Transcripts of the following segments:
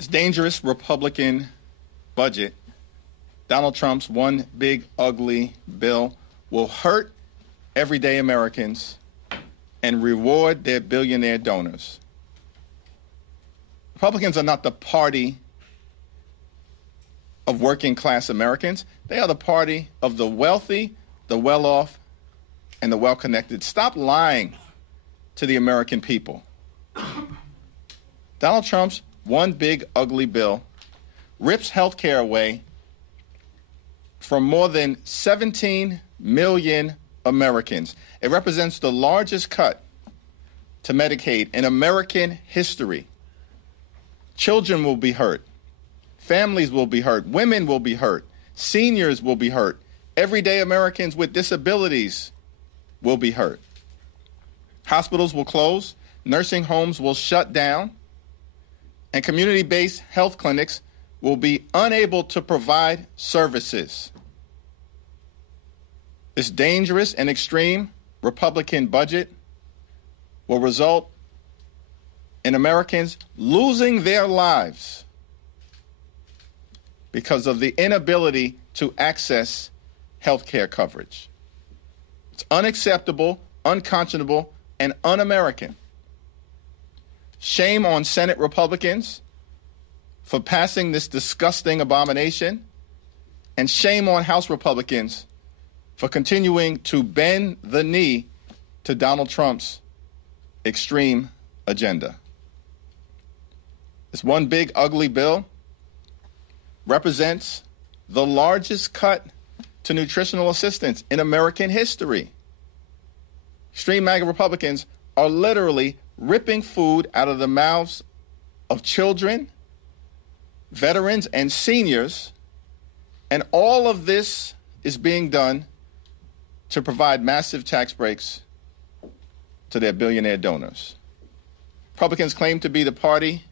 This dangerous Republican budget, Donald Trump's one big ugly bill, will hurt everyday Americans and reward their billionaire donors. Republicans are not the party of working class Americans. They are the party of the wealthy, the well-off, and the well-connected. Stop lying to the American people. Donald Trump's one big ugly bill rips health care away from more than 17 million Americans. It represents the largest cut to Medicaid in American history. Children will be hurt. Families will be hurt. Women will be hurt. Seniors will be hurt. Everyday Americans with disabilities will be hurt. Hospitals will close. Nursing homes will shut down. And community-based health clinics will be unable to provide services. This dangerous and extreme Republican budget will result in Americans losing their lives because of the inability to access health care coverage. It's unacceptable, unconscionable, and un-American. Shame on Senate Republicans for passing this disgusting abomination, and shame on House Republicans for continuing to bend the knee to Donald Trump's extreme agenda. This one big ugly bill represents the largest cut to nutritional assistance in American history. Extreme MAGA Republicans are literally ripping food out of the mouths of children, veterans, and seniors, and all of this is being done to provide massive tax breaks to their billionaire donors. Republicans claim to be the party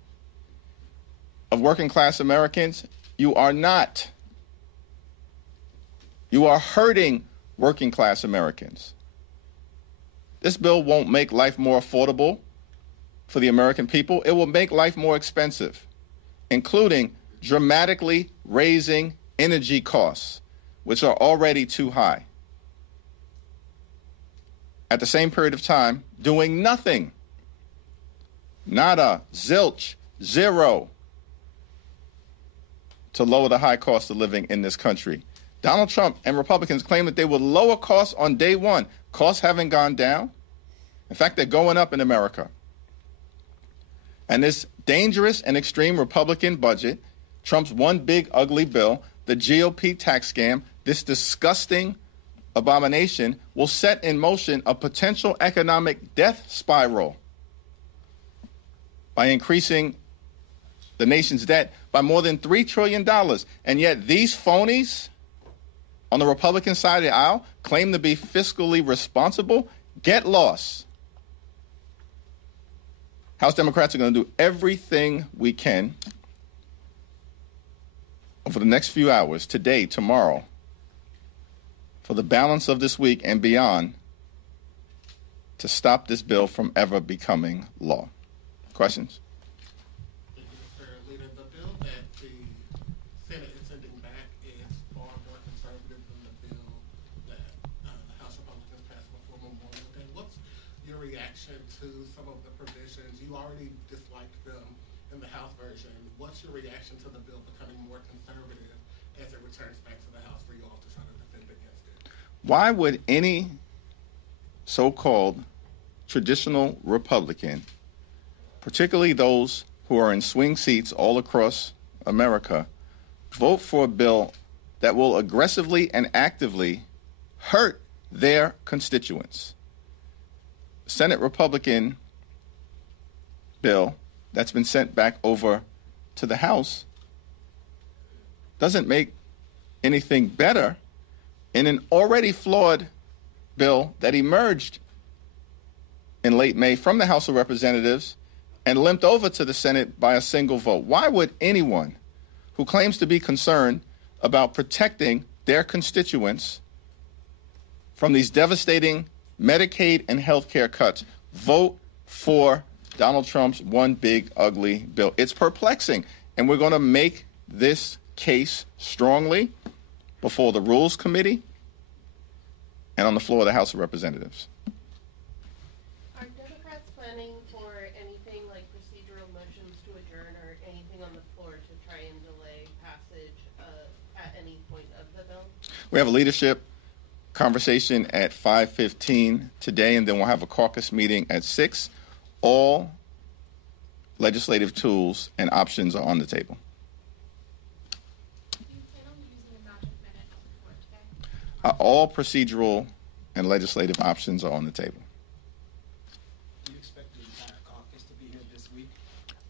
of working class Americans. You are not. You are hurting working class Americans. This bill won't make life more affordable for the American people. It will make life more expensive, including dramatically raising energy costs, which are already too high. At the same period of time, doing nothing, nada, zilch, zero, to lower the high cost of living in this country. Donald Trump and Republicans claim that they will lower costs on day one. Costs haven't gone down. In fact, they're going up in America. And this dangerous and extreme Republican budget, Trump's one big ugly bill, the GOP tax scam, this disgusting abomination will set in motion a potential economic death spiral by increasing the nation's debt by more than $3 trillion. And yet these phonies on the Republican side of the aisle claim to be fiscally responsible. Get lost. House Democrats are going to do everything we can over the next few hours, today, tomorrow, for the balance of this week and beyond, to stop this bill from ever becoming law. Questions? Thank you, Mr. Leader. The bill that the Senate is sending back is far more conservative than the bill that the House Republicans passed before Memorial Day. What's your reaction to some of the provisions? You already disliked them in the House version. What's your reaction to the bill becoming more conservative as it returns back to the House for you all to try to defend against it? Why would any so-called traditional Republican, particularly those who are in swing seats all across America, vote for a bill that will aggressively and actively hurt their constituents? Senate Republican bill that's been sent back over to the House doesn't make anything better in an already flawed bill that emerged in late May from the House of Representatives and limped over to the Senate by a single vote. Why would anyone who claims to be concerned about protecting their constituents from these devastating Medicaid and health care cuts vote for Donald Trump's one big ugly bill? It's perplexing. And we're going to make this case strongly before the Rules Committee and on the floor of the House of Representatives. Are Democrats planning for anything like procedural motions to adjourn or anything on the floor to try and delay passage at any point of the bill? We have a leadership conversation at 5:15 today, and then we'll have a caucus meeting at 6. All legislative tools and options are on the table. Do you plan on using a magic minute on the floor today? All procedural and legislative options are on the table. Do you expect the entire caucus to be here this week?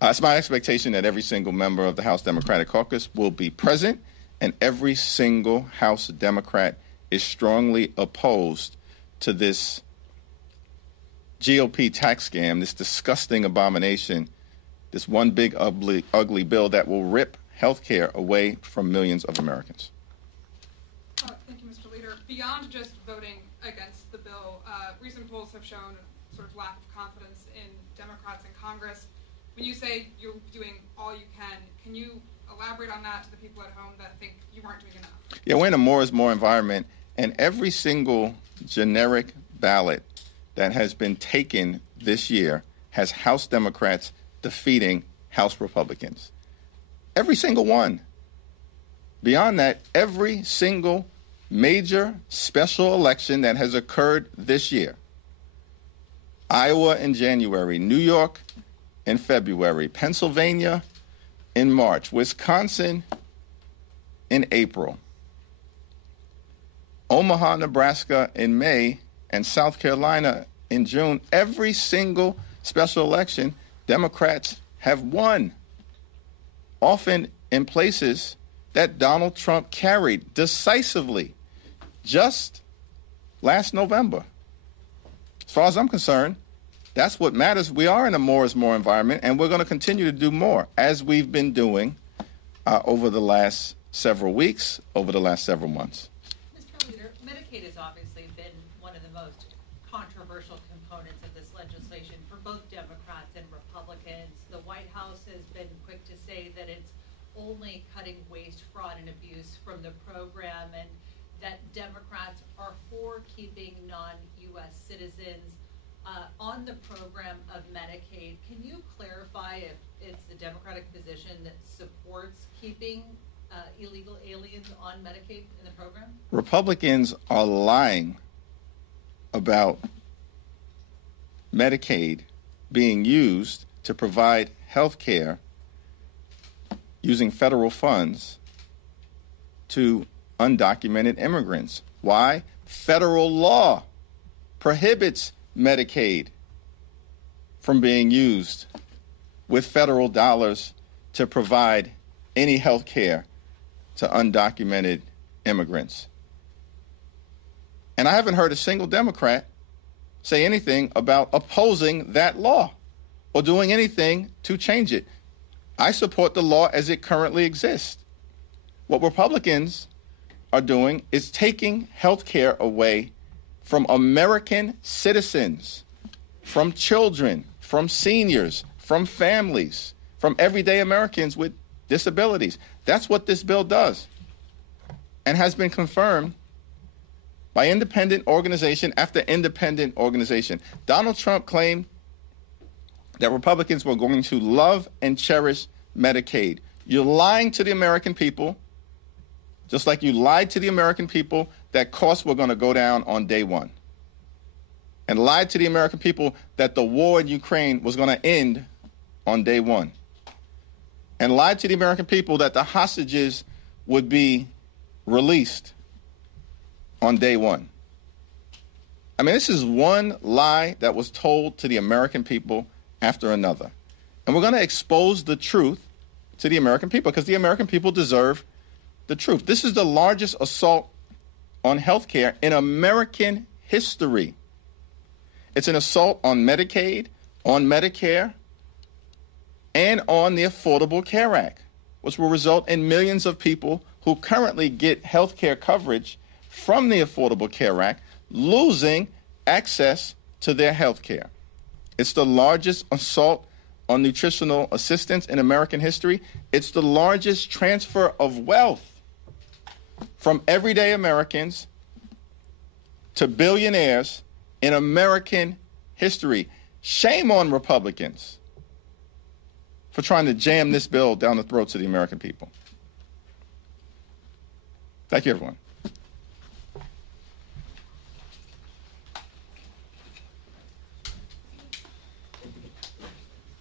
It's my expectation that every single member of the House Democratic Caucus will be present, and every single House Democrat is strongly opposed to this GOP tax scam, this disgusting abomination, this one big ugly bill that will rip health care away from millions of Americans. Thank you, Mr. Leader. Beyond just voting against the bill, recent polls have shown sort of lack of confidence in Democrats in Congress. When you say you're doing all you can you elaborate on that to the people at home that think you aren't doing enough? Yeah, we're in a more is more environment, and every single generic ballot that has been taken this year has House Democrats defeating House Republicans. Every single one. Beyond that, every single major special election that has occurred this year, Iowa in January, New York in February, Pennsylvania in March, Wisconsin in April, Omaha, Nebraska in May, and South Carolina in June, every single special election, Democrats have won, often in places that Donald Trump carried decisively just last November. As far as I'm concerned, that's what matters. We are in a more is more environment, and we're going to continue to do more, as we've been doing over the last several weeks, over the last several months. Mr. Leader, Medicaid has obviously been one of the most controversial components of this legislation for both Democrats and Republicans. The White House has been quick to say that it's only cutting waste, fraud, and abuse from the program, and that Democrats are for keeping non-U.S. citizens on the program of Medicaid. Can you clarify if it's the Democratic position that supports keeping illegal aliens on Medicaid in the program? Republicans are lying about Medicaid being used to provide health care using federal funds to undocumented immigrants. Why? Federal law prohibits Medicaid from being used with federal dollars to provide any health care to undocumented immigrants. And I haven't heard a single Democrat say anything about opposing that law or doing anything to change it. I support the law as it currently exists. What Republicans are doing is taking health care away from American citizens, from children, from seniors, from families, from everyday Americans with disabilities. That's what this bill does, and has been confirmed by independent organization after independent organization. Donald Trump claimed that Republicans were going to love and cherish Medicaid. You're lying to the American people, just like you lied to the American people that costs were going to go down on day one, and lied to the American people that the war in Ukraine was going to end on day one, and lied to the American people that the hostages would be released on day one. I mean, this is one lie that was told to the American people after another. And we're going to expose the truth to the American people because the American people deserve the truth. This is the largest assault on health care in American history. It's an assault on Medicaid, on Medicare, and on the Affordable Care Act, which will result in millions of people who currently get health care coverage from the Affordable Care Act losing access to their health care. It's the largest assault on nutritional assistance in American history. It's the largest transfer of wealth from everyday Americans to billionaires in American history. Shame on Republicans for trying to jam this bill down the throats of the American people. Thank you, everyone.